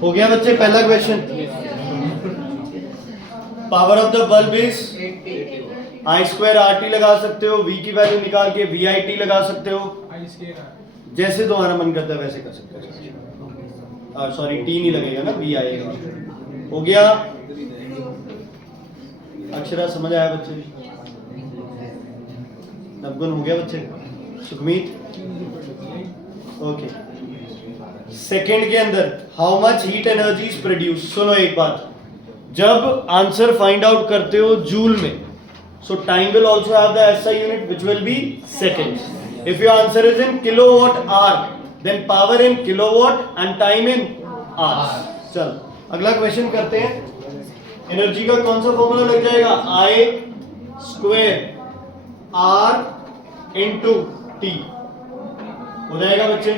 हो गया बच्चे पहला question. Power of the bulb is I square R T लगा सकते हो, वी की वैल्यू निकाल के वी आई टी लगा सकते हो, जैसे तुम्हारा मन करता है वैसे कर सकते हो। सॉरी टी नहीं लगेगा ना, वी आएगा। हो गया अक्षरा, समझ आया बच्चे? नवगुण हो गया बच्चे? सुखमीत ओके। सेकंड के अंदर how much heat energy is produce. सुनो एक बात, जब आंसर फाइंड आउट करते हो जूल में, so time will also have the SI unit which will be seconds. If your answer is in kilowatt hour, then power in kilowatt and time in hours. चल अगला question करते हैं। Energy का कौन सा फॉर्मूला लग जाएगा? I square R into T हो जाएगा बच्चे।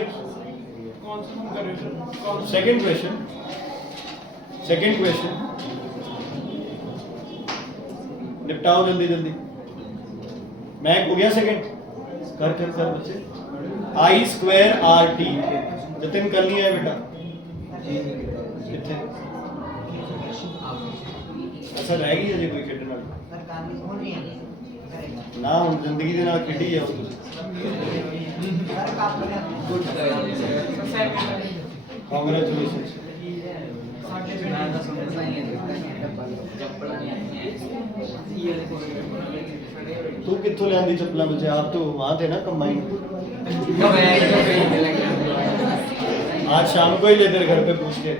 सेकेंड क्वेश्चन, सेकेंड क्वेश्चन निपटाओ जल्दी जल्दी। मैक हो गया सेकंड? कर कर कर बच्चे। आई स्क्वायर आर टी जतिन कर लिया है बेटा? कितने ऐसा रहेगी अजे कोई खेडने ना हम जिंदगी के नाल खेडी है कांग्रेचुलेशंस। तू कित्थों लियांदी चप्पलां बच्चे? आप तो वहां थे ना कंबाइन। आज शाम को ही ले तेरे घर पे पूछ के।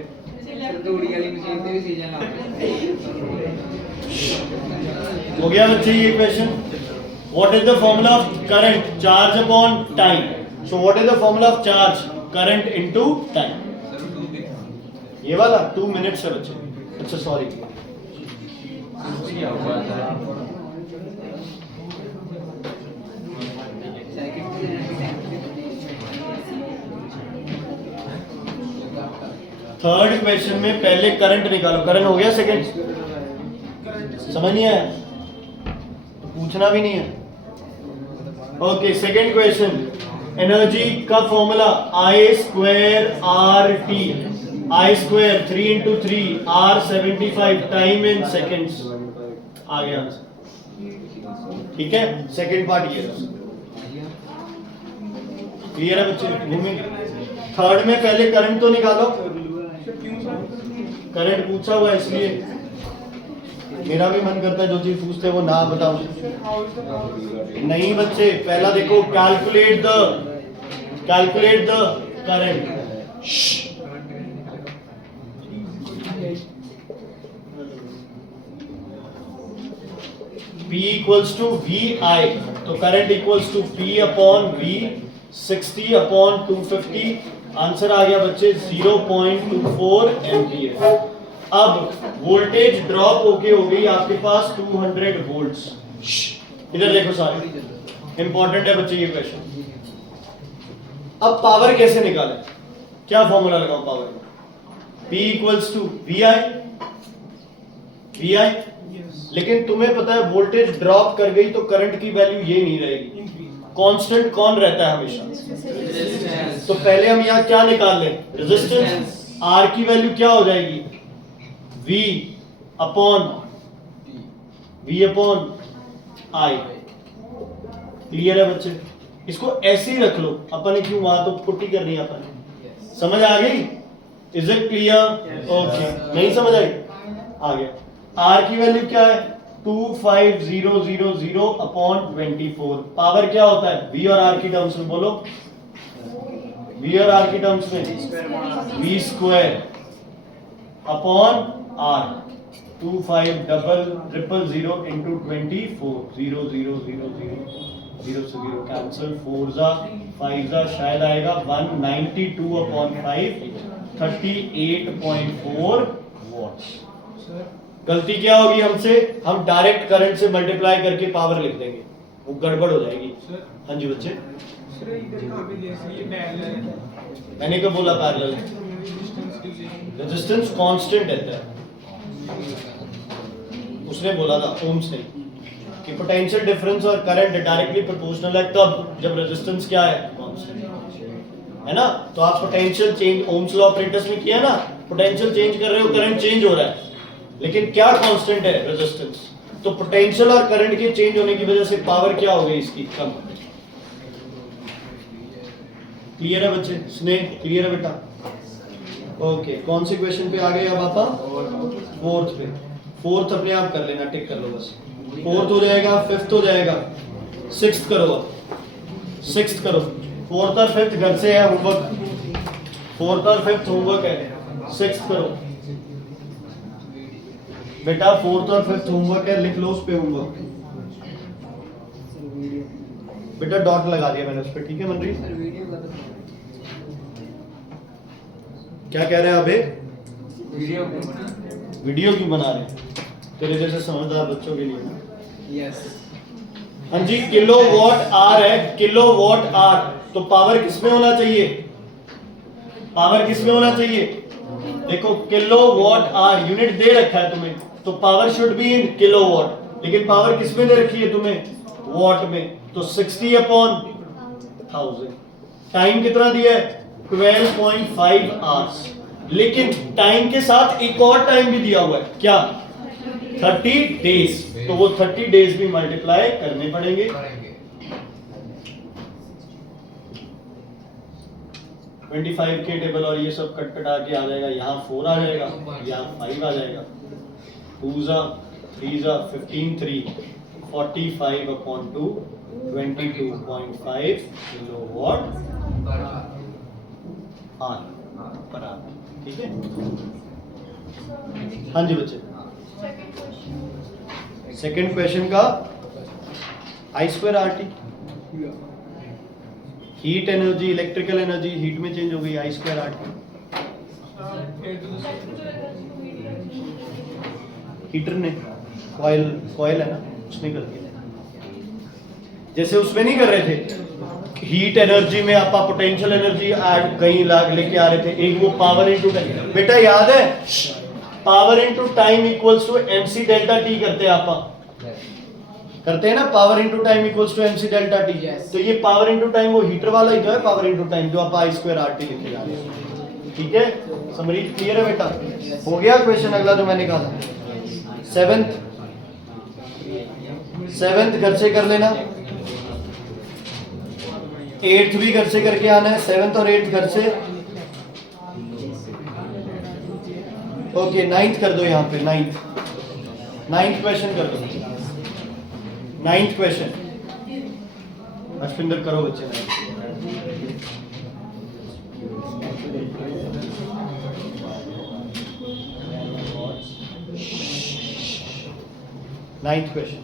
हो गया बच्चे ये question. What is the formula of current charge upon time? So what is the formula of charge current into time? ये वाला 2 मिनट्स है बच्चे। अच्छा सॉरी, थर्ड क्वेश्चन में पहले करंट निकालो। करंट हो गया सेकंड? समझ नहीं आया तो पूछना भी नहीं है। ओके सेकंड क्वेश्चन, एनर्जी का formula I square R T. I square 3 into 3 R 75 time in seconds आ गया आंसर। ठीक है, सेकंड पार्ट ये क्लियर है बच्चे? घूमेंगे थर्ड में पहले करंट तो निकालो। करंट पूछा हुआ है इसलिए मेरा भी मन करता है जो चीज पूछते हैं वो ना बताऊं। नहीं बच्चे, पहला देखो calculate the current. P equals to V I, तो current equals to P upon V 60 upon 250। Answer आ गया बच्चे 0.24 एम्पियर। अब वोल्टेज ड्रॉप होके हो गई आपके पास 200 वोल्ट्स। इधर देखो सारे, इंपॉर्टेंट है बच्चे ये क्वेश्चन। अब पावर कैसे निकालें? क्या फॉर्मूला लगाओ पावर में? P इक्वल्स टू वी आई। लेकिन तुम्हें पता है वोल्टेज ड्रॉप कर गई तो करंट की वैल्यू ये नहीं रहेगी। कांस्टेंट कौन रहता है हमेशा? तो पहले हम यहाँ क्या निकाल लें? रेजिस्टेंस। आर की वैल्यू क्या हो जाएगी? V upon I. क्लियर है बच्चे? इसको ऐसे ही रख लो, अपन ने क्यों वहां तो पुट्टी कर रही है अपन। समझ आ गई? Is it clear? ओके, नहीं समझ आई? आ गया। आर की वैल्यू क्या है? 25000 अपॉन 24। पावर क्या होता है? वी और आर की टर्म्स में बोलो। वी और आर की टर्म्स में V square upon R. 250000 into 24। 0 0 0 0 से 0 कैंसिल। 4 जा 5 जा शायद आएगा 192 अपॉन 5 38.4 वॉट्स। गलती क्या होगी हमसे? हम डायरेक्ट करंट से मल्टीप्लाई करके पावर लिख देंगे, वो गड़बड़ हो जाएगी। हाँ जी बच्चे, मैंने कब बोला पैरेलल? रेजिस्टेंस कांस्टेंट रहता है, उसने बोला था ओम्स ने कि पोटेंशियल डिफरेंस और करंट डायरेक्टली प्रोपोर्शनल है तब जब रेजिस्टेंस क्या है? कांस्टेंट। है ना? तो आप potential change Ohm's law operators में किया ना, पोटेंशियल चेंज कर रहे हो, करंट चेंज हो रहा है, लेकिन क्या कांस्टेंट है? रेजिस्टेंस। तो पोटेंशियल और करंट के चेंज होने की वजह से पावर क्या हो गई इसकी? कम। क्लियर है बच्चे? स्नेह क्लियर है बेटा? ओके, कौन से क्वेश्चन पे आ गए अब आप? फोर्थ पे। फोर्थ अपने आप कर लेना, टिक कर लो बस। फोर्थ हो जाएगा, फिफ्थ हो जाएगा, सिक्स्थ करो। अब सिक्स्थ करो। फोर्थ और फिफ्थ घर से है होमवर्क, फोर्थ और फिफ्थ होमवर्क है, सिक्स्थ करो बेटा। फोर्थ और फिफ्थ होमवर्क है, लिख लो उस पे होमवर्क बेटा। डॉट लगा दिया मैंने उस पे, ठीक है मनरीत? क्या कह रहे हैं अबे? वीडियो क्यों बना रहे हैं? तेरे जैसे समझदार बच्चों के लिए। यस। हाँ जी, किलो वॉट आर है, किलो वॉट आर। तो पावर किसमें होना चाहिए? पावर किसमें होना चाहिए? देखो किलो वॉट आर यूनिट दे रखा है तुम्हें, तो power should be in kilo watt, लेकिन पावर किसमें दे रखी है तुम्हें? वॉट में। तो 60 अपॉन 1000। टाइम कितना दिया है? 12.5 आवर्स। लेकिन टाइम के साथ एक और टाइम भी दिया हुआ है, क्या? 30 डेज। तो वो 30 डेज भी मल्टीप्लाई करने पड़ेंगे। 25 के टेबल और ये सब कट कटा के आ जाएगा, यहाँ 4 आ जाएगा, यहाँ 5 आ जाएगा। 2 जा 3 जा 15 3 45 अपॉन 2 22.5 किलोवाट पर आवर। ठीक है? हाँ जी बच्चे, सेकंड क्वेश्चन का I square R T. Heat energy, electrical energy heat में चेंज हो गई, I square R T. Heater ने कॉइल है ना, उसने कर दिया। जैसे उसमें नहीं कर रहे थे, हीट एनर्जी में आप पोटेंशियल एनर्जी ऐड कहीं लेके आ रहे थे, एक वो पावर इनटू टाइम। बेटा याद है, power into time equals to MC delta T करते हैं आप, करते हैं ना? Power into time equals to MC delta T. तो ये पावर इनटू टाइम वो हीटर वाला ही तो है, पावर इनटू टाइम जो आप आई स्क्वायर आर टी लिखे जा रहे हैं। ठीक है? समरीत क्लियर है बेटा? हो गया क्वेश्चन अगला जो मैंने कहा था। सेवेंथ घर से कर लेना, 8th भी घर से करके आना है, 7th और 8th घर से। ओके, 9th कर दो यहाँ पे, 9th क्वेश्चन कर दो। 9th क्वेश्चन अश्विंदर करो बच्चे। 9th question.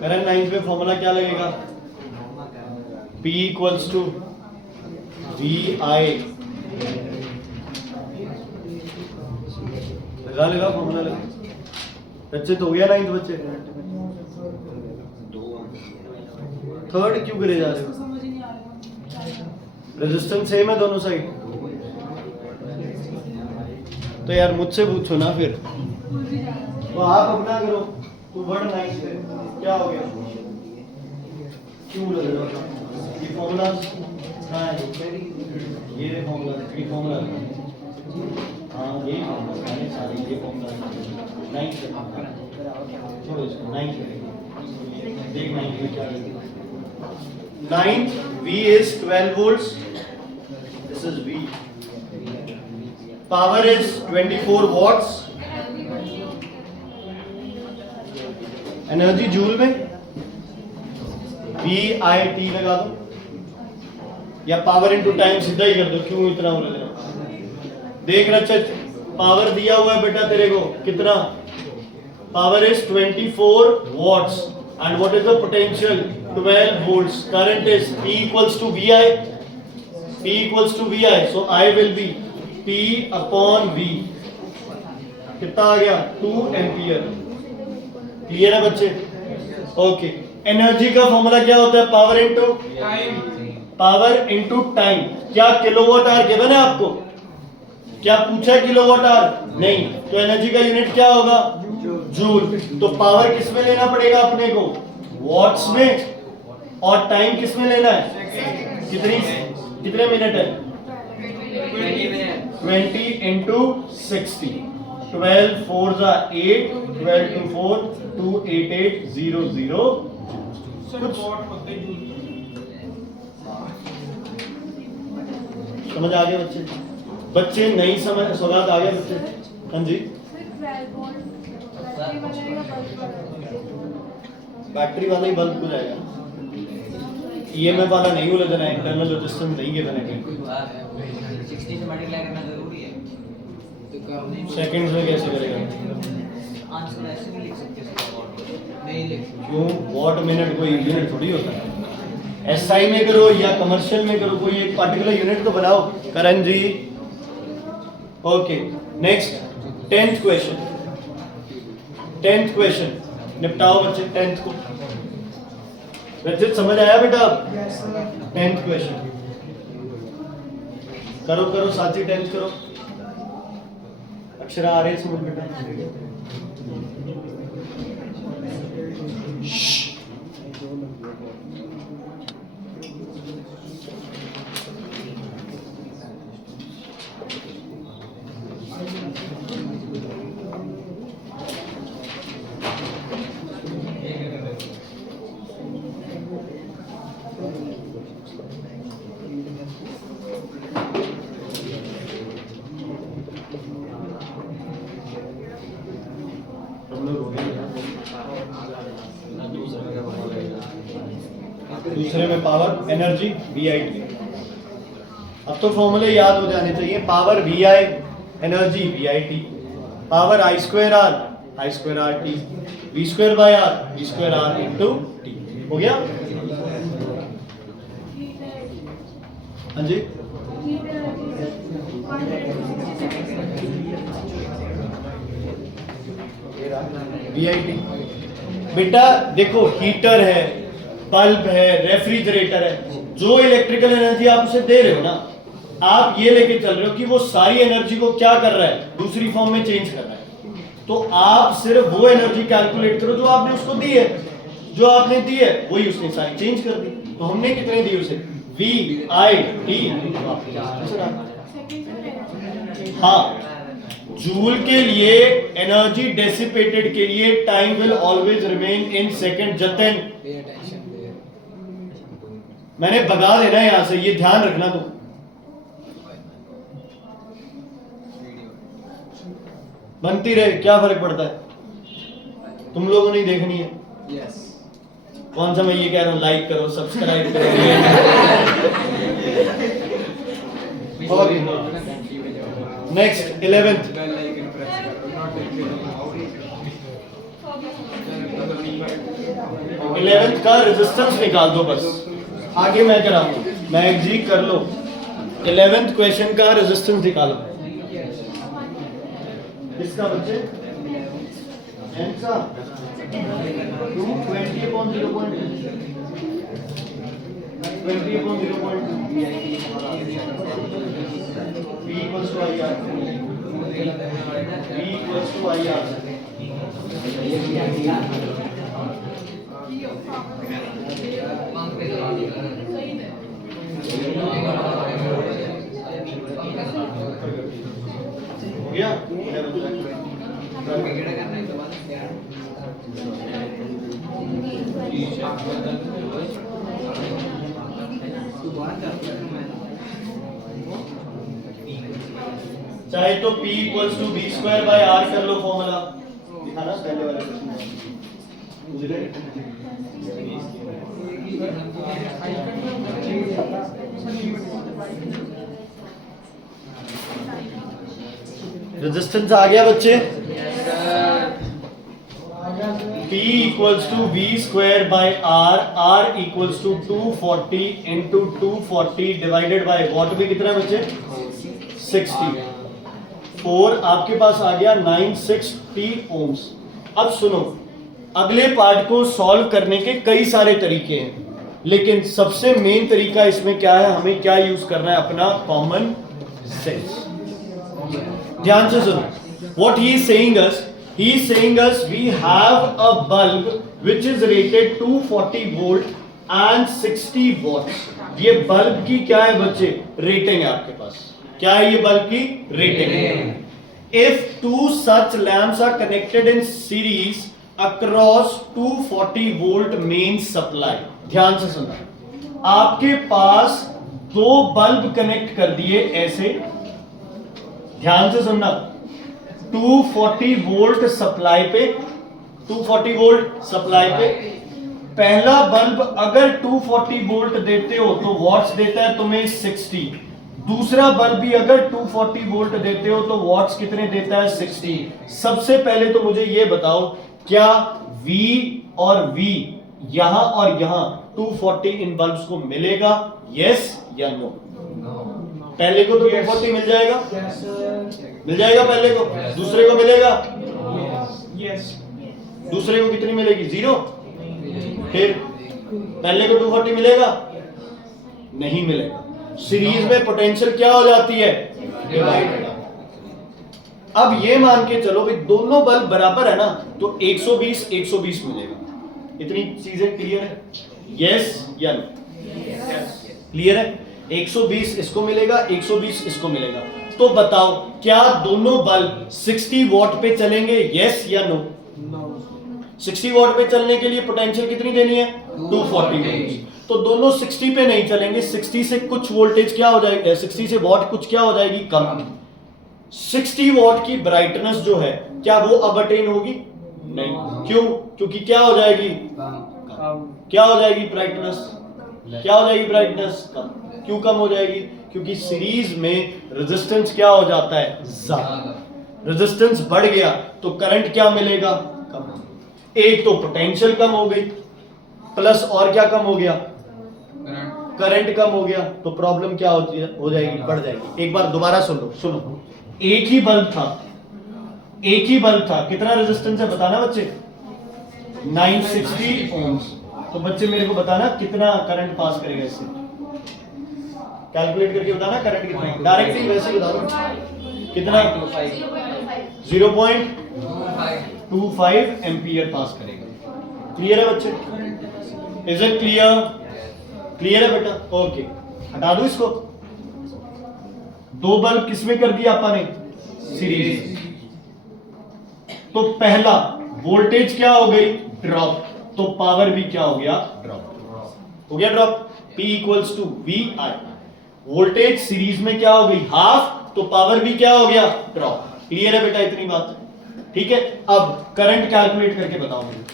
करंट 9th में फॉर्मूला क्या लगेगा? P equals to VI। लगा फॉर्मूला लगा। बच्चे तो हो गया 9th बच्चे। थर्ड क्यों करे जा रहे हो? रेजिस्टेंस सेम है दोनों साइड। तो यार मुझसे पूछो ना फिर, तो आप अपना करो। तो वर्ड 9th पे क्या हो गया? क्यों लग रहा था? ये फॉर्मूला कहाँ है? ये फॉर्मूला, ये फॉर्मूला। हाँ ये सारे ये फॉर्मूला 9th छोड़ो इसको। 9th देख 9th में क्या है? 9th V is 12 volts. This is V. Power is 24 watts. Energy joule में VIT लगा दो, या पावर इनटू टाइम सीधा ही कर दो। क्यों इतना उलझ रहे हो? देख रचत, पावर दिया हुआ है बेटा तेरे को कितना? Power is 24 watts and what is the potential? 12 volts. Current is P equals to VI। P equals to VI, so I will be P upon V। कितना आ गया? 2 एम्पियर। क्लियर है बच्चे? ओके, एनर्जी का फॉर्मूला क्या होता है? Power into time. Power into time. क्या किलोवाट आवर गिवन है आपको? क्या पूछा है किलोवाट आवर? नहीं। तो एनर्जी का यूनिट क्या होगा? जूल। तो पावर किस में लेना पड़ेगा अपने को? वॉट्स में, और टाइम किस में लेना है, कितने मिनट है, 20 इंटू 60, 12 4 जा 8, 12 टू 4 2 8 8 0 0 कुछ समझ आ गया बच्चे? बच्चे नहीं समझ, सवाल आ गया बच्चे? हाँ जी, बैटरी वाला ही बल्ब हो जाएगा, ईएमएफ वाला नहीं बोला देना, इंटरनल रेजिस्टेंस नहीं गिवन है। 60 से मल्टीप्लाई करना जरूरी है, सेकंड्स में कैसे करेगा? आंसर ऐसे नहीं लिख सकते इसका, नहीं लिख सकते। क्यों? वॉट मिनट कोई यूनिट थोड़ी होता है, एसआई में करो या कमर्शियल में करो, कोई एक पर्टिकुलर यूनिट तो बनाओ। Karan ji, okay next 10th question, 10th question निपटाओ बच्चे। 10th को रचित समझ आया बेटा? 10th क्वेश्चन करो करो साथी, 10th करो। अक्षरा आ रहे समझ बेटा? दूसरे में पावर एनर्जी VIT। अब तो फॉर्मूले याद हो जाने चाहिए, power VI energy VIT, power I square R T, V square by R V square R into T। हो गया? हाँ जी, VIT बेटा देखो, हीटर है, बल्ब है, रेफ्रिजरेटर है, जो इलेक्ट्रिकल एनर्जी आप उसे दे रहे हो ना, आप ये लेके चल रहे हो कि वो सारी एनर्जी को क्या कर रहा है, दूसरी फॉर्म में चेंज कर रहा है। तो आप सिर्फ वो एनर्जी कैलकुलेट करो जो आपने उसको दी है, जो आपने दी है वही उसने सारी चेंज कर दी। तो हमने कितने दी उसे, VIT। हाँ, जूल के लिए एनर्जी डेसिपेटेड के लिए time will always remain in second. जतन मैंने भगा देना यहां से, ये ध्यान रखना। तो बनती रहे, क्या फर्क पड़ता है, तुम लोगों ने देखनी है। यस, कौन सा मैं ये कह रहा हूँ, लाइक करो, सब्सक्राइब करो। नेक्स्ट 11th, का रेजिस्टेंस निकाल दो बस, आगे मैं कराऊंगा, मैगजीक कर लो। 11th क्वेश्चन का रेजिस्टेंस निकालो। किसका बच्चे? एन का 220/0.2 20/0.2 V equals to IR, V equals to IR। हो गया? चाहे तो P equals to V square by R कर लो, फॉर्मूला दिखाना पहले वाले क्वेश्चन में। रेजिस्टेंस आ गया बच्चे? P equals to V square by R, R equals to 240 into 240 divided by watt भी कितना है बच्चे? 60। 4 आपके पास आ गया 960 ohms। अब सुनो, अगले पार्ट को सॉल्व करने के कई सारे तरीके हैं, लेकिन सबसे मेन तरीका इसमें क्या है, हमें क्या यूज करना है, अपना कॉमन सेंस। ध्यान से सुनो, what he is saying us, he is saying us we have a bulb which is rated 240 volt and 60 watts. ये बल्ब की क्या है बच्चे? रेटिंग है आपके पास। क्या है ये बल्ब की rating? If two such lamps are connected in series across 240 volt main supply. ध्यान से सुनना, आपके पास दो बल्ब कनेक्ट कर दिए ऐसे, ध्यान से सुनना, 240 वोल्ट सप्लाई पे, 240 वोल्ट सप्लाई पे। पहला बल्ब अगर 240 वोल्ट देते हो तो वॉट्स देता है तुम्हें 60। दूसरा बल्ब भी अगर 240 वोल्ट देते हो तो वॉट्स कितने देता है? 60। सबसे पहले तो मुझे ये बताओ, क्या V और V यहां और यहां 240 इन बल्ब्स को मिलेगा? यस या नो? पहले को तो 240 मिल जाएगा, मिल जाएगा पहले को। दूसरे को मिलेगा? यस। दूसरे को कितनी मिलेगी? 0। फिर पहले को 240 मिलेगा? नहीं मिलेगा। सीरीज में पोटेंशियल क्या हो जाती है? डिवाइड। अब ये मान के चलो भाई दोनों बल्ब बराबर है ना, तो 120 120 मिलेगा। इतनी चीजें क्लियर है? यस या नो? क्लियर है? 120 इसको मिलेगा, 120 इसको मिलेगा। तो बताओ क्या दोनों बल्ब 60 वॉट पे चलेंगे? यस या नो? 60 वॉट पे चलने के लिए पोटेंशियल कितनी देनी है? 240 वोल्ट। तो दोनों 60 पे नहीं चलेंगे। 60 से कुछ वोल्टेज क्या हो जाएगी? 60 से वॉट कुछ क्या हो जाएगी? कम। 60 वॉट की ब्राइटनेस जो है क्या वो अब अटेन होगी? नहीं। क्यों? क्योंकि क्या हो जाएगी? क्या हो जाएगी? ब्राइटनेस क्या हो जाएगी? ब्राइटनेस कम। क्यों कम हो जाएगी? क्योंकि सीरीज में रेजिस्टेंस क्या हो जाता है? ज्यादा। रेजिस्टेंस बढ़ गया तो करंट क्या मिलेगा? कम। एक तो पोटेंशियल कम हो गई, प्लस और क्या कम हो गया? करंट कम हो गया। तो प्रॉब्लम क्या हो जाएगी? बढ़ जाएगी। एक बार दोबारा सुन लो, सुनो। एक ही बल्ब था, एक ही बल्ब था, कितना रेजिस्टेंस है बताना बच्चे? 960 ओम्स। तो बच्चे मेरे को बताना कितना करंट पास करेगा इससे? कैलकुलेट करके बताना करंट कितना। डायरेक्टली वैसे ही बता दो कितना? 0.25 एम्पियर पास करेगा। क्लियर है बच्चे? Is it clear? क्लियर है बेटा? ओके, हटा दो इसको। दो बल्ब किसमें कर दिया आपने? सीरीज। तो पहला वोल्टेज क्या हो गई? ड्रॉप। तो पावर भी क्या हो गया? ड्रॉप। हो गया drop. P equals to VI। Voltage series में क्या हो गई? हाफ। तो पावर भी क्या हो गया? ड्रॉप। क्लियर है बेटा? इतनी बात, ठीक है। अब करंट कैलकुलेट करके बताओ मुझे।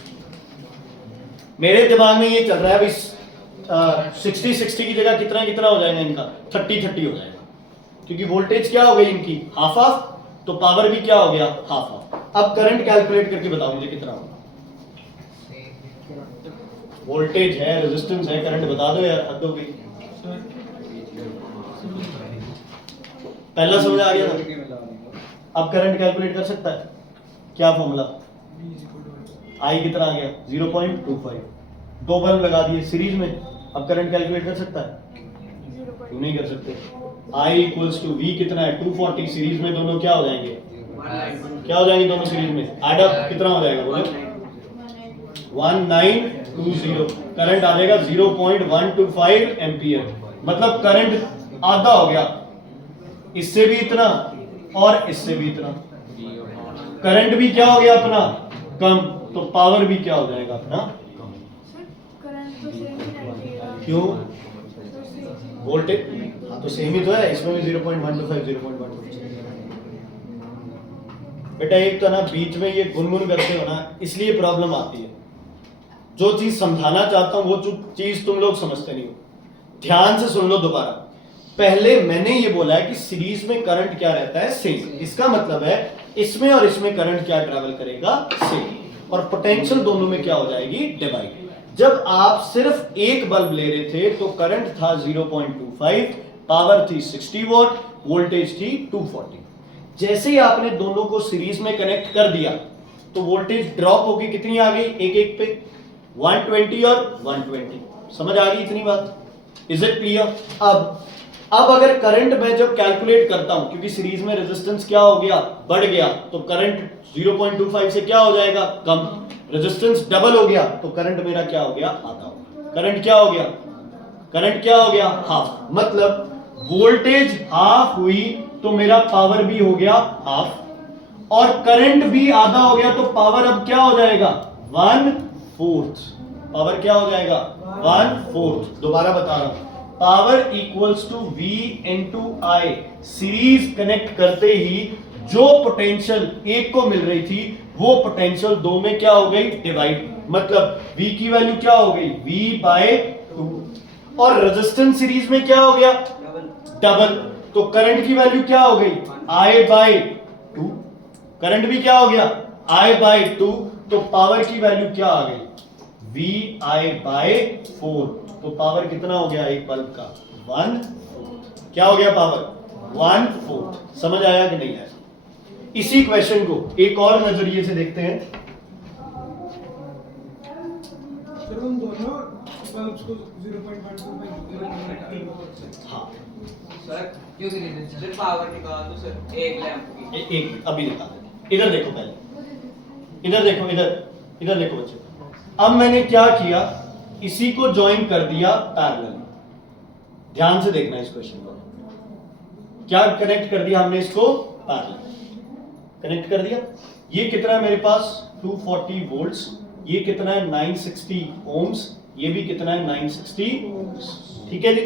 मेरे दिमाग में ये चल रहा है भाई 60 की जगह कितना कितना हो जाएगा इनका? 30 हो जाएगा, क्योंकि वोल्टेज क्या हो गई इनकी? Half half. तो पावर भी क्या हो गया? Half half. अब करंट कैलकुलेट करके बताओ मुझे कितना होगा। वोल्टेज है, रेजिस्टेंस है, करंट बता दो यार, हद हो गई। पहला समझ आ गया था? अब करंट कैलकुलेट कर सकता है? क्या फॉर्मूला? आई कितना आ गया? 0.25। दो बल्ब लगा दिए सीरीज में, अब करंट कैलकुलेट कर सकता है? क्यों नहीं कर सकते? I इक्वल्स टू V कितना है? 240। सीरीज में दोनों क्या हो जाएंगे? क्या हो जाएंगे दोनों सीरीज में? एड अप कितना हो जाएगा बोलो? 1920। करंट आ जाएगा 0.125 एम्पियर। मतलब करंट आधा हो गया। इससे भी इतना और इससे भी इतना। करंट भी क्या हो गया अपना? कम। तो पावर भी क्या हो जाएगा अपना? क्यों? वोल्टेज हाँ तो सेम ही तो है, इसमें भी 0.125 0.125। बेटा एक तो ना बीच में ये गुनगुन करते हो ना, इसलिए प्रॉब्लम आती है। जो चीज समझाना चाहता हूं वो चीज तुम लोग समझते नहीं हो। ध्यान से सुन लो दोबारा। पहले मैंने ये बोला है कि सीरीज में करंट क्या रहता है? सेम। इसका मतलब है इसमें और इसमें करंट क्या ट्रैवल करेगा? सेम। और पोटेंशियल दोनों में क्या हो जाएगी? डिवाइड। जब आप सिर्फ एक बल्ब ले रहे थे तो करंट था 0.25, पावर थी 60 वॉट, वोल्टेज थी 240। जैसे ही आपने दोनों को सीरीज में कनेक्ट कर दिया तो वोल्टेज ड्रॉप होगी, कितनी आ गई? एक एक पे 120 और 120। समझ आ गई इतनी बात? Is it clear? अब अब अगर करंट मैं जब कैलकुलेट करता हूं, क्योंकि सीरीज में रेजिस्टेंस क्या हो गया, बढ़ गया, तो करंट 0.25 से क्या हो जाएगा, कम। रेजिस्टेंस डबल हो गया तो करंट मेरा क्या हो गया, आधा हो गया। करंट क्या हो गया, करंट क्या हो गया, हाफ। मतलब वोल्टेज हाफ हुई तो मेरा पावर भी हो गया हाफ, और करंट भी आधा हो गया तो पावर अब क्या हो जाएगा, 1/4। पावर क्या हो जाएगा, 1/4। दोबारा बता रहा हूं, power equals to V into I. Series connect करते ही जो पोटेंशियल एक को मिल रही थी वो पोटेंशियल दो में क्या हो गई, डिवाइड। मतलब V की वैल्यू क्या हो गई, V/2, और रेजिस्टेंस सीरीज में क्या हो गया, डबल। तो करंट की वैल्यू क्या हो गई, I/2। करंट भी क्या हो गया, I/2। तो पावर की वैल्यू क्या आ गई, VI/4। तो पावर कितना हो गया एक बल्ब का, 1/4। क्या हो गया पावर, 1/4। समझ आया कि नहीं आया? इसी क्वेश्चन को एक और नजरिए से देखते हैं। सर उन दोनों बल्ब्स को 0.125 हाँ सर क्योंकि रेजिस्टेंस पावर निकाल तो सर एक लैंप की एक अभी निकाल देते। इधर देखो, पहले इधर देखो, इधर देखो बच्चे। अब मैंने क्या किया, इसी को ज्वाइन कर दिया पैरेलल। ध्यान से देखना इस क्वेश्चन को, क्या कनेक्ट कर दिया हमने, इसको पैरेलल कनेक्ट कर दिया। ये कितना है मेरे पास, 240 वोल्ट्स। ये कितना है, 960 ओम्स। ये भी कितना है, 960 ओम्स। ठीक है जी।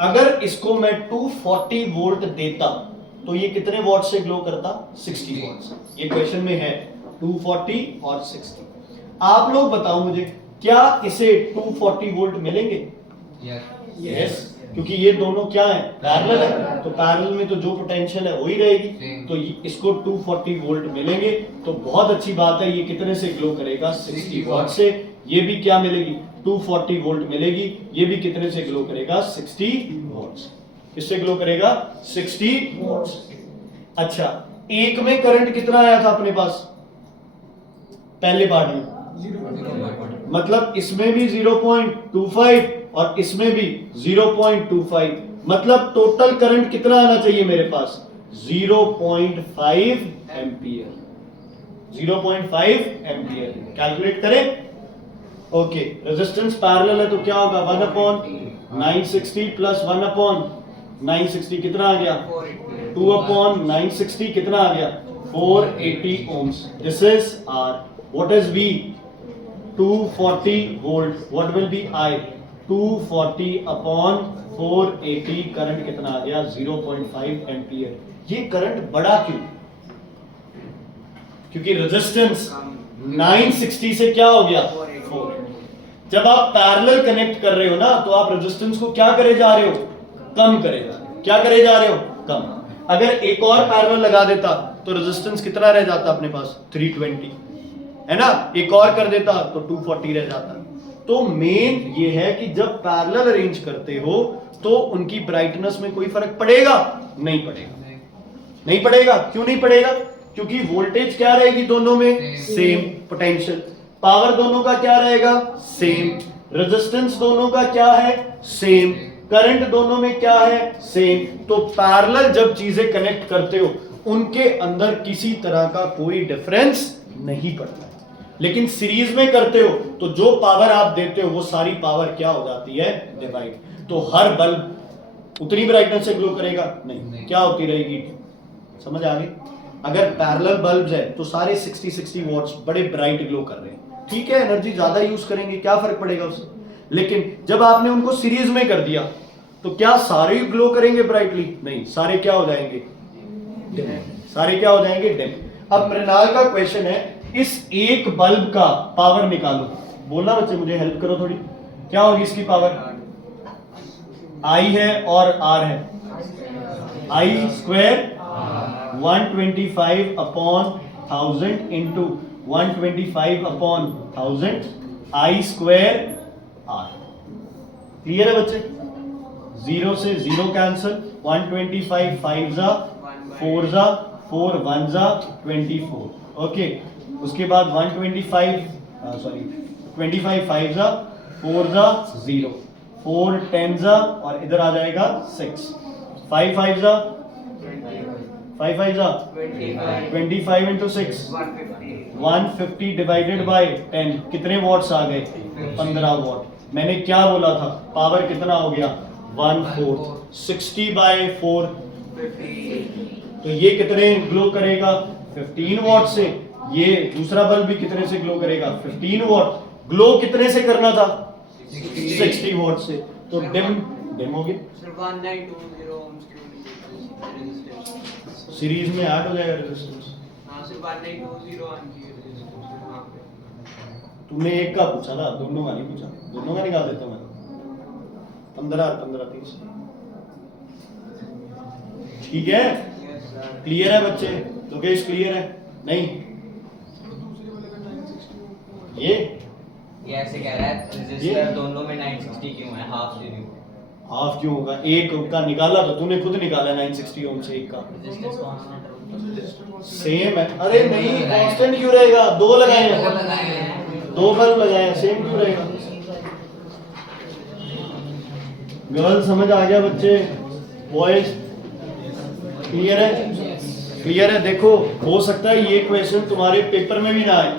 अगर इसको मैं 240 वोल्ट देता तो ये कितने वॉट से ग्लो करता, 60 वॉट। ये क्वेश्चन में है 240 और 60। आप लोग बताओ मुझे, क्या इसे 240 वोल्ट मिलेंगे? यस, क्योंकि ये दोनों क्या है, पैरेलल है। तो पैरेलल में तो जो पोटेंशियल है वही रहेगी, तो इसको 240 वोल्ट मिलेंगे। तो बहुत अच्छी बात है, ये कितने से ग्लो करेगा, 60 वॉट से। ये भी क्या मिलेगी, 240 वोल्ट मिलेगी। ये भी कितने से ग्लो करेगा, 60 वॉट्स। किससे ग्लो करेगा, 60 वॉट्स। अच्छा, एक में करंट कितना आया था अपने पास पहले पार्ट में, मतलब इसमें भी 0.25 और इसमें भी 0.25। मतलब टोटल करंट कितना आना चाहिए मेरे पास, 0.5 एम्पियर। 0.5 एम्पियर कैलकुलेट करें। ओके, रेजिस्टेंस पैरेलल है तो क्या होगा, 1/960 प्लस 1/960 कितना आ गया, 2/960 कितना आ गया, 480 ohms. This is R. What is V? 240 volt. What will be I? 240 upon 480। Current कितना आ गया, 0.5 एम्पियर। ये करंट बड़ा क्यों, क्योंकि रेजिस्टेंस 960 से क्या हो गया, 4। जब आप पैरेलल कनेक्ट कर रहे हो ना, तो आप रेजिस्टेंस को क्या करे जा रहे हो, कम करे जा रहे हो। क्या करे जा रहे हो, कम। अगर एक और पैरेलल लगा देता तो रेजिस्टेंस कितना रह जाता अपने पास, 320 है ना। एक और कर देता तो 240 रह जाता। तो मेन ये है कि जब पैरेलल अरेंज करते हो तो उनकी ब्राइटनेस में कोई फर्क पड़ेगा, नहीं पड़ेगा, नहीं पड़ेगा। क्यों नहीं पड़ेगा, क्योंकि वोल्टेज क्या रहेगी दोनों में, सेम। पोटेंशियल, पावर दोनों का क्या रहेगा, सेम। रेजिस्टेंस दोनों का क्या है, सेम। करंट दोनों में क्या है, सेम। तो पैरेलल जब चीजें कनेक्ट करते हो उनके अंदर किसी तरह का कोई डिफरेंस नहीं पड़ता। लेकिन सीरीज में करते हो तो जो पावर आप देते हो वो सारी पावर क्या हो जाती है, डिवाइड। तो हर बल्ब उतनी ब्राइटनेस से ग्लो करेगा नहीं, क्या होती रहेगी, समझ आ गई। अगर पैरेलल बल्ब्स है तो सारे 60 वॉट्स बड़े ब्राइट ग्लो कर रहे हैं, ठीक है, एनर्जी ज्यादा यूज करेंगे, क्या फर्क पड़ेगा उससे। लेकिन जब आपने उनको सीरीज में कर दिया तो क्या सारे ग्लो करेंगे ब्राइटली, नहीं, सारे क्या हो जाएंगे, डिम। सारे क्या हो जाएंगे, डिम। अब मृणाल का क्वेश्चन है, इस एक बल्ब का पावर निकालो। बोलना बच्चे, मुझे हेल्प करो थोड़ी। क्या होगी इसकी पावर, I है और R है, I square 125 upon 1000 into 125 upon 1000 I square R। Clear है बच्चे, 0 से 0 कैंसिल, 125 5 जा 4 जा 4 1 जा 24। ओके, उसके बाद 125 25 5 जा 4 जा 0 4 10 और इधर आ जाएगा 6, 5 5 5 5 25 इंटू 6 150 डिवाइडेड बाय 10 कितने वॉट्स आ गए? 15 वॉट। मैंने क्या बोला था? पावर कितना हो गया? 1/4। 60 बाय 4 तो ये कितने ग्लो करेगा? 15 वॉट से। ये दूसरा बल्ब भी कितने से ग्लो करेगा? 15 वॉट। ग्लो कितने से करना था? 60 वॉट से। तो डिम हो गया। Sir, 1920 ohms की resistance। सीरीज में ऐड हो जाएगा रेजिस्टेंस। हाँ sir, 1920 ohm की resistance है वहाँ पे। तुमने एक का पूछा ना, दोनों का नहीं पूछा। दोनों का निकाल देता हूं मैं। 15 15 30। ठीक है, Yes sir। क्लियर है बच्चे? लोकेश क्लियर है? नहीं दूसरे वाले का 960 ओम। ये ऐसे कह रहा है रेजिस्टर दोनों में 960 क्यों है? हाफ रिव्यू हाफ क्यों होगा? एक का निकाला तो तूने खुद निकाला 960 ओम से एक का। रेजिस्टेंस कांस्टेंट सेम है। अरे नहीं, कांस्टेंट क्यों रहेगा? दो लगाए हैं, दो बल्ब लगाए हैं, सेम क्यों रहेगा? गर्ल समझ आ गया बच्चे? बॉयज क्लियर है? क्लियर है? देखो, हो सकता है ये क्वेश्चन तुम्हारे पेपर में भी ना आए,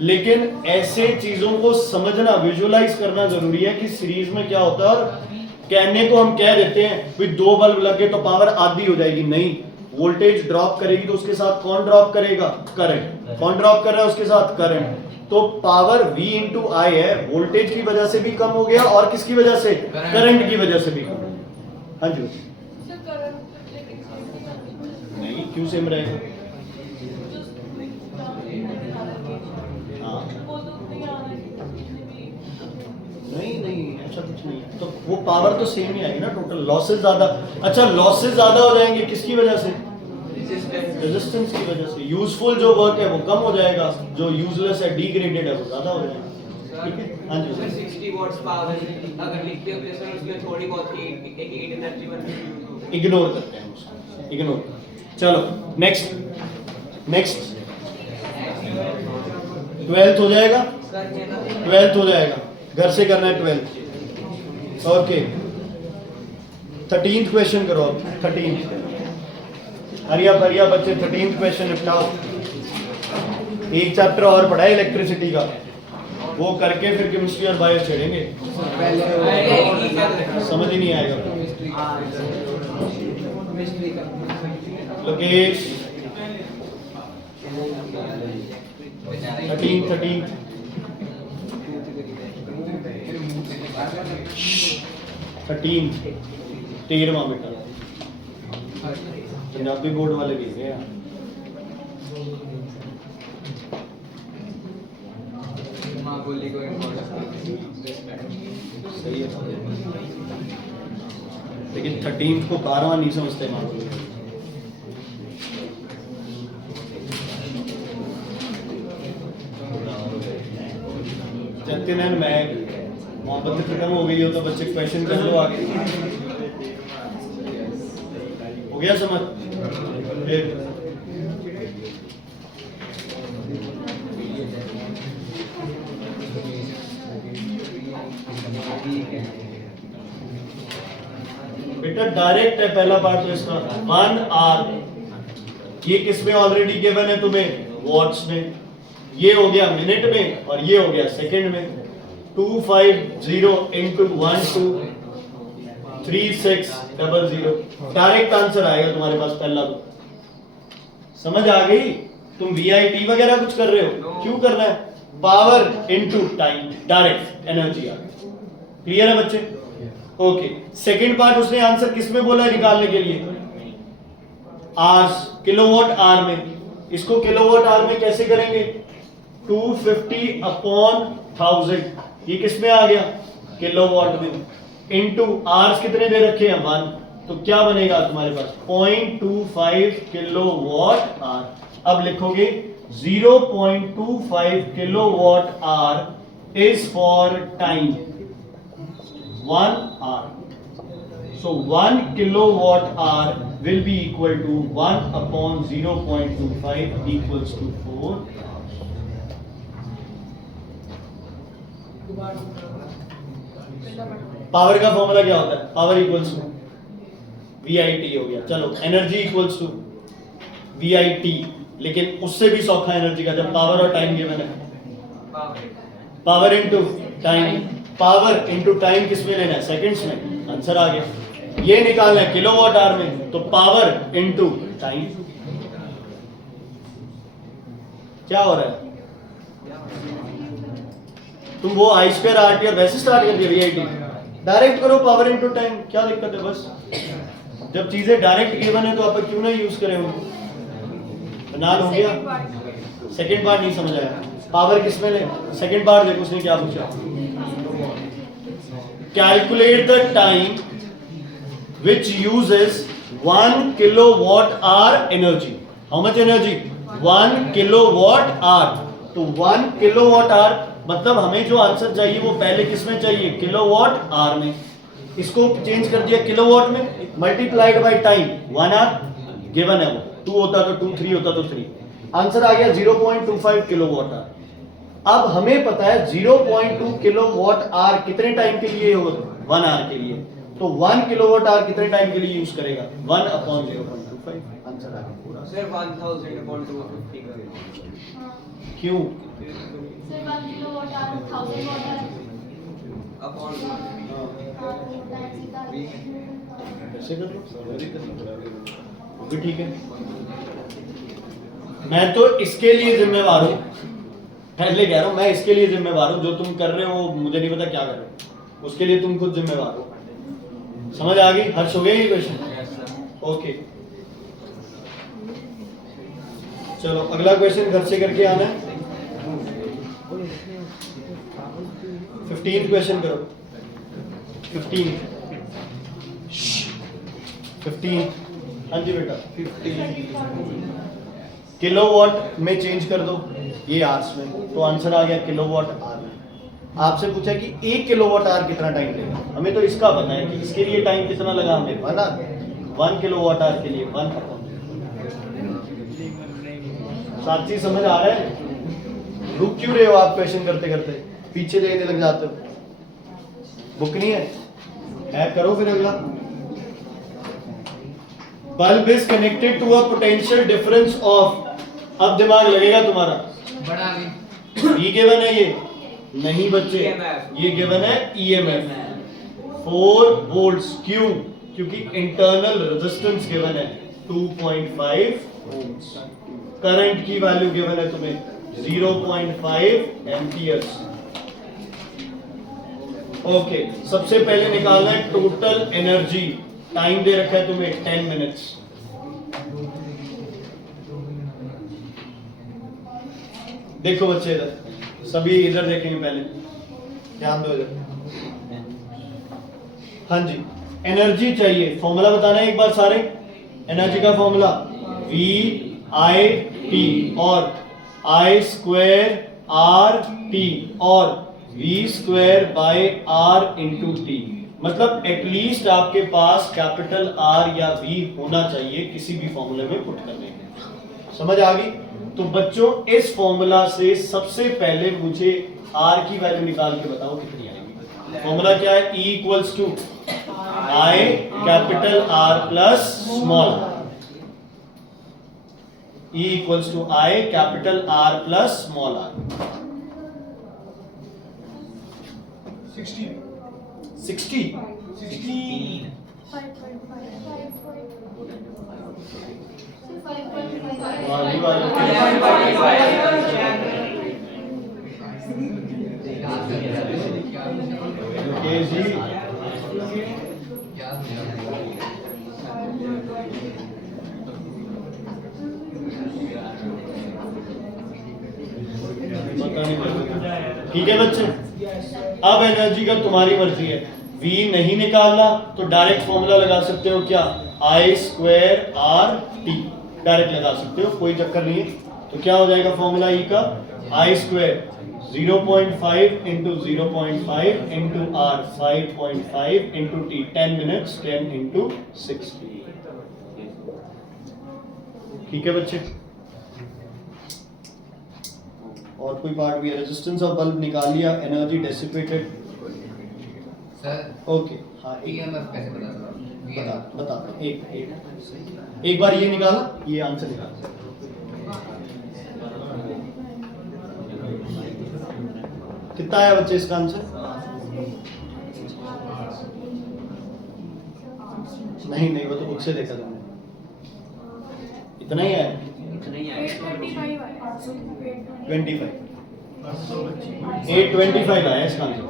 लेकिन ऐसे चीजों को समझना, विजुअलाइज करना जरूरी है कि सीरीज में क्या होता है। और कहने को हम कह देते हैं भाई 2 बल्ब लगे तो पावर आधी हो जाएगी। नहीं, वोल्टेज ड्रॉप करेगी तो उसके साथ कौन ड्रॉप करेगा? करंट। कौन ड्रॉप कर रहा है उसके साथ? करंट। तो पावर V इंटू आई है, वोल्टेज की वजह से भी कम हो गया और किसकी वजह से? करंट की वजह से भी कम हो गया। हाँ जी। नहीं, क्यों सेम रहेगा? हाँ, नहीं नहीं, ऐसा कुछ नहीं है। तो वो पावर तो सेम ही आएगी ना टोटल। लॉसेस ज्यादा, अच्छा लॉसेस ज्यादा हो जाएंगे किसकी वजह से? रेजिस्टेंस की वजह से। यूजफुल जो वर्क है वो कम हो जाएगा, जो यूजलेस है, डिग्रेडेड है, वो ज्यादा हो जाएगा। ठीक है? हाँ जी। सर 60 वॉट्स पावर अगर लिखते हो तो सर उसमें थोड़ी बहुत हीट एनर्जी बनती है। इग्नोर करते हैं उसको, इग्नोर। चलो नेक्स्ट 12th हो जाएगा? सर ये तो 12th हो जाएगा, घर से करना है 12th। ओके, 13th क्वेश्चन करो अब। 13th हरिया बच्चे, 13th क्वेश्चन निपटाओ। एक चैप्टर और पढ़ा है इलेक्ट्रिसिटी का, वो करके फिर केमिस्ट्री और बायो छेड़ेंगे। समझ ही नहीं आएगा। लोकेश 13th 13वां बेटा, पंजाबी बोर्ड वाले भी हैं यार। माँ बोली को सही है, लेकिन 13th को 12वां नहीं समझते माँ बोली। जतिन मैं मोहब्बत खत्म हो गई हो तो बच्चे क्वेश्चन कर लो आगे। हो गया समझ? फिर बेटा डायरेक्ट है पहला पार्ट तो इसका 1 आवर, ये किसमें ऑलरेडी गिवन है तुम्हें? वॉट्स में। ये हो गया मिनट में और ये हो गया सेकंड में। 250 इंटू 123600 डायरेक्ट आंसर आएगा तुम्हारे पास पहला। तो समझ आ गई? तुम VIT वगैरह कुछ कर रहे हो? क्यों करना है? Power into time, direct energy आ गई। क्लियर है बच्चे? ओके, सेकंड पार्ट उसने आंसर किस में बोला है निकालने के लिए? आवर्स, किलोवाट आवर में। इसको किलोवाट आवर में कैसे करेंगे? 250 अपॉन 1000, ये किस में आ गया? किलोवाट में। इनटू आवर्स कितने दे रखे हैं? 1, तो क्या बनेगा तुम्हारे पास? 0.25 किलोवाट आवर। अब लिखोगे 0.25 kilowatt hour is for time 1 hour. So 1 kilowatt hour will be equal to 1 upon 0.25 equals to 4. Power का फॉर्मूला क्या होता है? पावर इक्वल्स टू VIT हो गया। चलो एनर्जी इक्वल्स टू VIT, लेकिन उससे भी सौखा एनर्जी का, जब पावर और टाइम गिवन है। Power into time, power into time किस में लेना है? सेकंड्स में। आंसर आ गया। ये निकालना है किलोवाट आवर में, तो पावर इनटू टाइम। क्या हो रहा है? तुम वो I2RT और वैसे स्टार्ट कर दिया VIT, डायरेक्ट करो पावर इनटू टाइम, क्या दिक्कत है? बस जब चीजें डायरेक्ट गिवन है तो आप क्यों ना यूज करें उनको। नाल हो गया। सेकंड पार्ट नहीं समझ आया, पावर किस में ले? सेकंड पार्ट देखो उसने क्या पूछा। Calculate the time which uses 1 kilowatt hour energy. How much energy? 1 kilowatt hour. तो 1 kilowatt hour मतलब हमें जो आंसर चाहिए वो पहले किस में चाहिए? किलोवाट आवर में। इसको चेंज कर दिया किलोवाट में, multiplied by time. 1 hour given है, वो 2 होता तो 2, 3 होता तो 3। आंसर आ गया 0.25 किलोवाट आवर। अब हमें पता है 0.2 किलोवाट आवर कितने टाइम के लिए हो? 1 आवर के लिए। तो 1 किलोवाट आवर कितने टाइम के लिए यूज करेगा? 1/0.25। आंसर आ गया पूरा। सिर्फ 1000/250 क्यों? Sir 1 kilowatt hour 1000 watt hour upon ऐसे कर लो, वो भी ठीक है। मैं तो इसके लिए जिम्मेवार हूँ, पहले कह रहा हूँ मैं इसके लिए जिम्मेवार हूँ। जो तुम कर रहे हो मुझे नहीं पता क्या कर रहे हो, उसके लिए तुम खुद जिम्मेवार हो। समझ आ गई? हर्ष हो गया ये क्वेश्चन? ओके चलो अगला क्वेश्चन घर से करके आना है। 15 क्वेश्चन करो। 15 हाँ जी बेटा 15 किलोवाट में चेंज कर दो ये आवर्स में, तो आंसर आ गया किलोवाट आवर में। आपसे पूछा कि 1 किलोवाट आवर कितना टाइम लेगा, हमें तो इसका पता है कि इसके लिए टाइम कितना लगा हमें, है ना? 1 किलोवाट आवर के लिए 1 अपॉन। साक्षी समझ आ रहा है? रुक क्यों रहे हो आप क्वेश्चन करते करते? पीछे देखने लग जाते हो। बुक नहीं है करो फिर अगला। Bulb is connected to a potential difference of, अब दिमाग लगेगा तुम्हारा। बड़ा ये गिवन है, ये नहीं बच्चे, ये गिवन है EMF 4 वोल्ट्स। क्यों? क्योंकि इंटरनल रेजिस्टेंस गिवन है 2.5 ओम्स। करंट की वैल्यू गिवन है तुम्हें 0.5 एम्पियर्स। ओके सबसे पहले निकालना है टोटल एनर्जी। टाइम दे रखा है तुम्हें 10 मिनट्स। देखो बच्चे इधर, सभी इधर देखेंगे, पहले ध्यान दो इधर। हाँ जी एनर्जी चाहिए, फॉर्मूला बताना है एक बार सारे। एनर्जी का फॉर्मूला VIT और I²RT और V²/R/T। मतलब एटलीस्ट आपके पास कैपिटल R या V होना चाहिए किसी भी फॉर्मूले में पुट करने के। समझ आ गई? तो बच्चों इस फॉर्मूला से सबसे पहले मुझे R की वैल्यू निकाल के बताओ कितनी आएगी। फॉर्मूला क्या है? E equals to I capital R plus small r। E equals to I capital R plus small r। 16 60 16 वाली वाली ओके जी ठीक है बच्चे। अब एनर्जी का तुम्हारी मर्जी है, V नहीं निकालना तो डायरेक्ट फॉर्मूला लगा सकते हो, क्या? I²RT डायरेक्ट लगा सकते हो, कोई चक्कर नहीं है। तो क्या हो जाएगा फॉर्मूला E का? I² 0.5 into 0.5 into R 5.5 into T 10 minutes 10 into 60। ठीक है बच्चे। और कोई पार्ट भी है? रेजिस्टेंस ऑफ बल्ब निकाल लिया, एनर्जी डेसिपेटेड सर ओके हाँ ईएमएफ कैसे पता चला? बता एक बार ये निकाला, ये आंसर निकाला। कितना आया बच्चे इसका आंसर? नहीं वो तो मुझसे देखा तुमने, इतना ही आया। 825 आया इसका आंसर।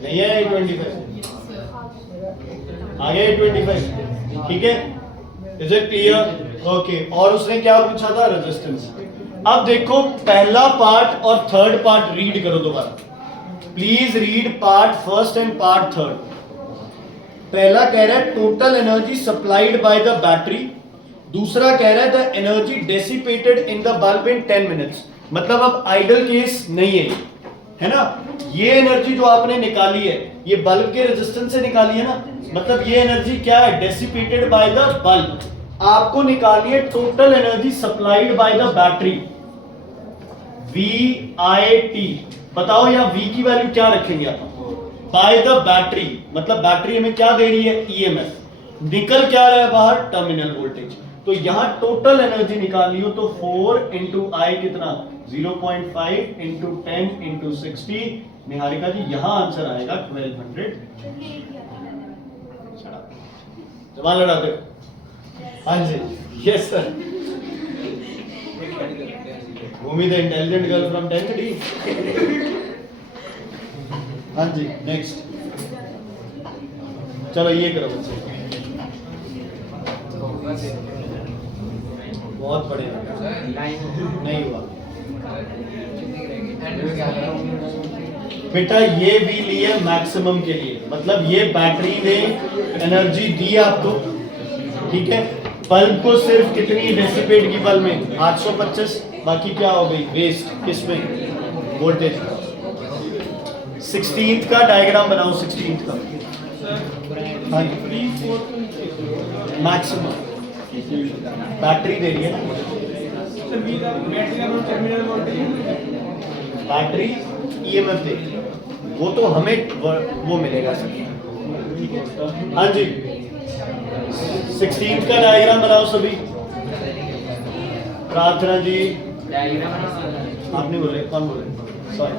नहीं है 825, आगे 825, ठीक है। Is it clear? ओके। और उसने क्या पूछा था? रेजिस्टेंस। अब देखो पहला पार्ट और थर्ड पार्ट रीड करो दोबारा, please read part first and part third. पहला कह रहा है total energy supplied by the battery, दूसरा कह रहा है the energy dissipated in the bulb in 10 minutes. मतलब अब आइडल केस नहीं है, है ना। ये एनर्जी जो आपने निकाली है ये बल्ब के रेजिस्टेंस से निकाली है ना, मतलब ये एनर्जी क्या है? Dissipated by the bulb. आपको निकालनी है total energy supplied by the battery, VIT। बताओ या V की वैल्यू क्या रखेंगे आप? बाय द बैटरी, मतलब बैटरी हमें क्या दे रही है? EMF। निकल क्या रहा है बाहर? Terminal voltage. तो यहां टोटल एनर्जी निकालनी हो तो 4 into I कितना? 0.5 into 10 into 60। निहारिका जी यहां आंसर आएगा 1200। जमा लड़ाते हो? हाँ जी, yes sir. Bhumi the intelligent girl from 10th D। हाँ जी, नेक्स्ट। चलो ये करो बच्चे, बहुत बढ़िया। नहीं हुआ बेटा, ये भी लिए मैक्सिमम के लिए, मतलब ये बैटरी ने एनर्जी दी आपको, ठीक है। बल्ब को सिर्फ कितनी डेसिपेट की बल्ब में? 825, बाकी क्या हो गई? वेस्ट। किसमें? वोल्टेज। 16th का डायग्राम बनाओ, 16th का। हाँ मैक्सिमम बैटरी दे रही है ना, बैटरी EMF दे रही है, वो तो हमें वो मिलेगा सर। हाँ जी, 16th का डायग्राम बनाओ सभी। प्रार्थना जी आपने बोले, कौन बोले? सॉरी।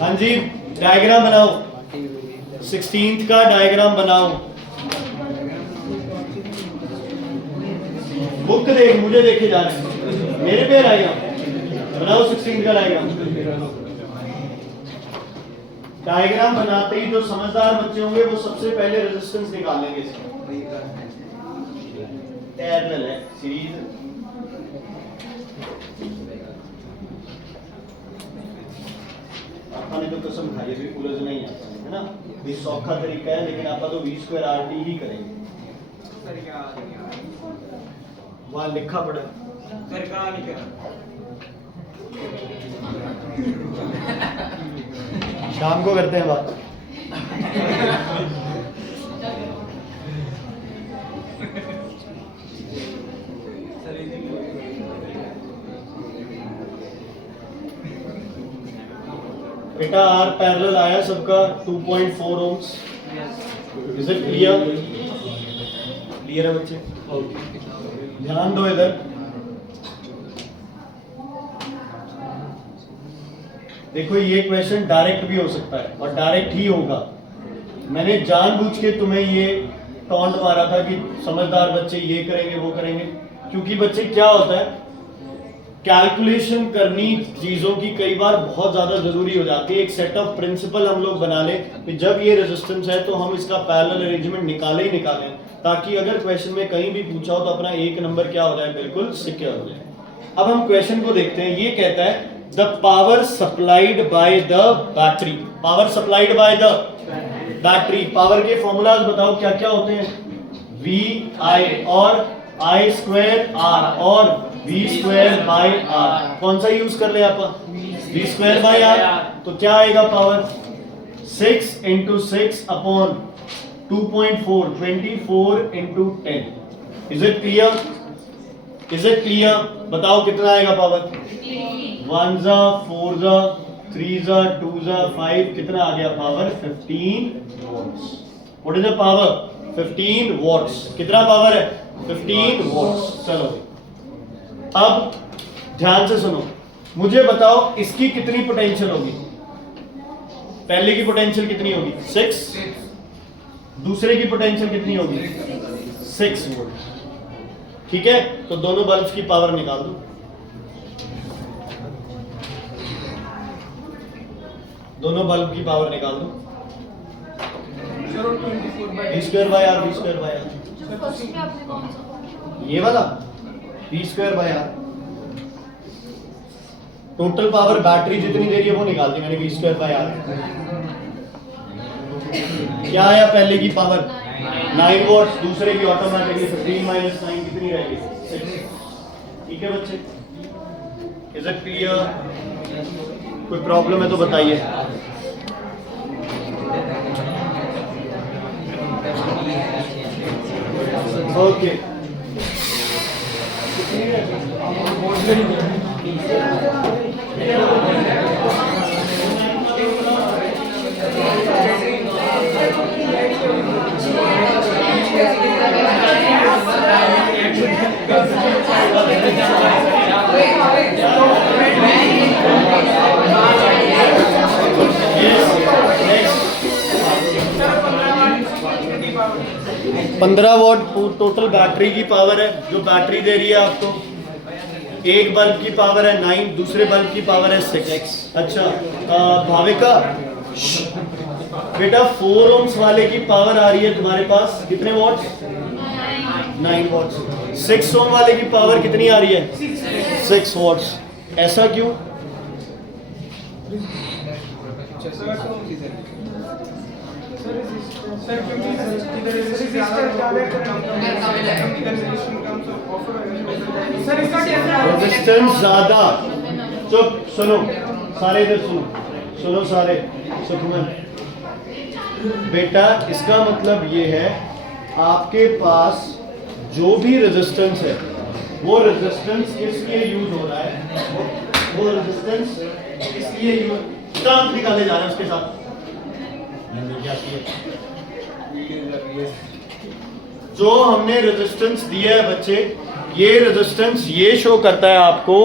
हाँ जी, डायग्राम बनाओ, 16th का डायग्राम बनाओ। बुक देख, मुझे देखे जा रहे हैं, मेरे पे डायग्राम बनाओ। 16th का डायग्राम। डायग्राम बनाते ही जो समझदार बच्चे होंगे वो सबसे पहले रेजिस्टेंस निकालेंगे। पैरेलल है सीरीज। आपने तो कसम खाई भी उलझ नहीं आता है ना, ये सौखा तरीका है, लेकिन आपका तो V2RT ही करेंगे। वहां लिखा पड़ा शाम को करते हैं बात। बेटा R पैरेलल आया सबका 2.4 ohms। Is it clear? Clear है बच्चे? ध्यान दो इधर। देखो ये क्वेश्चन डायरेक्ट भी हो सकता है और डायरेक्ट ही होगा। मैंने जानबूझ के तुम्हें ये टॉन्ट मारा था कि समझदार बच्चे ये करेंगे वो करेंगे, क्योंकि बच्चे क्या होता है, कैलकुलेशन करनी चीजों की कई बार बहुत ज्यादा जरूरी हो जाती है। एक सेट ऑफ प्रिंसिपल हम लोग बना ले कि जब ये रेजिस्टेंस है तो हम इसका पैरेलल अरेंजमेंट निकाले ही निकालें, ताकि अगर क्वेश्चन में कहीं भी पूछा हो तो अपना एक नंबर क्या हो जाए, बिल्कुल सिक्योर हो जाए। अब हम क्वेश्चन को देखते हैं। ये कहता है the power supplied by the battery, power supplied by the battery. Power के फॉर्मूलाज बताओ क्या क्या होते हैं? VI और I²R और V²/R। कौन सा यूज कर ले आप? V²/R। तो क्या आएगा power? 6 × 6 upon 2.4, 24 × 10। Is it clear? Is it clear? बताओ कितना आएगा पावर? 1 जा 4 जा 3 जा 2 जा 5, कितना आ गया power? 15 watts. What is the power? 15 watts. कितना पावर है? 15 वॉट्स। चलो अब ध्यान से सुनो, मुझे बताओ इसकी कितनी पोटेंशियल होगी? पहले की पोटेंशियल कितनी होगी? 6। दूसरे की पोटेंशियल कितनी होगी? 6 वोल्ट। ठीक है, तो दोनों बल्ब की पावर निकाल दो। दोनों बल्ब की पावर निकाल दो। Sir 24 by v square by R, v square by R, जो फर्स्ट में आपने कौन सा बोला? ये वाला v square by R. Total power battery जितनी दे रही है वो निकाल दी मैंने, v स्क्वायर बाय आर। क्या आया पहले की पावर? 9 वॉट्स। दूसरे की ऑटोमेटिकली 15 माइनस 9 कितनी रहेगी? 6। ठीक है बच्चे, इज इट क्लियर? कोई प्रॉब्लम है तो बताइए। ओके, पंद्रह वॉट टोटल बैटरी की पावर है जो बैटरी दे रही है आपको। एक बल्ब की पावर है 9, दूसरे बल्ब की पावर है 6। अच्छा भाविका बेटा, 4 ohms वाले की पावर आ रही है तुम्हारे पास कितने वॉट्स? 9 वॉट्स। 6 ohm वाले की पावर कितनी आ रही है? 6 वॉट्स। ऐसा क्यों? सर क्योंकि इधर रेजिस्टर ज्यादा करंट इधर रेजिस्टेंस कम तो ऑफर सर इसका क्या रेजिस्टेंस ज्यादा। चुप, सुनो सारे, इधर सुनो, सुनो सारे, सुखमन बेटा, इसका मतलब ये है आपके पास जो भी रेजिस्टेंस है वो रेजिस्टेंस किस लिए यूज हो रहा है? वो रेजिस्टेंस इसलिए यूज ट्रांस निकाले जा रहे हैं उसके साथ। जो हमने रेजिस्टेंस दिया है बच्चे, ये रेजिस्टेंस ये शो करता है आपको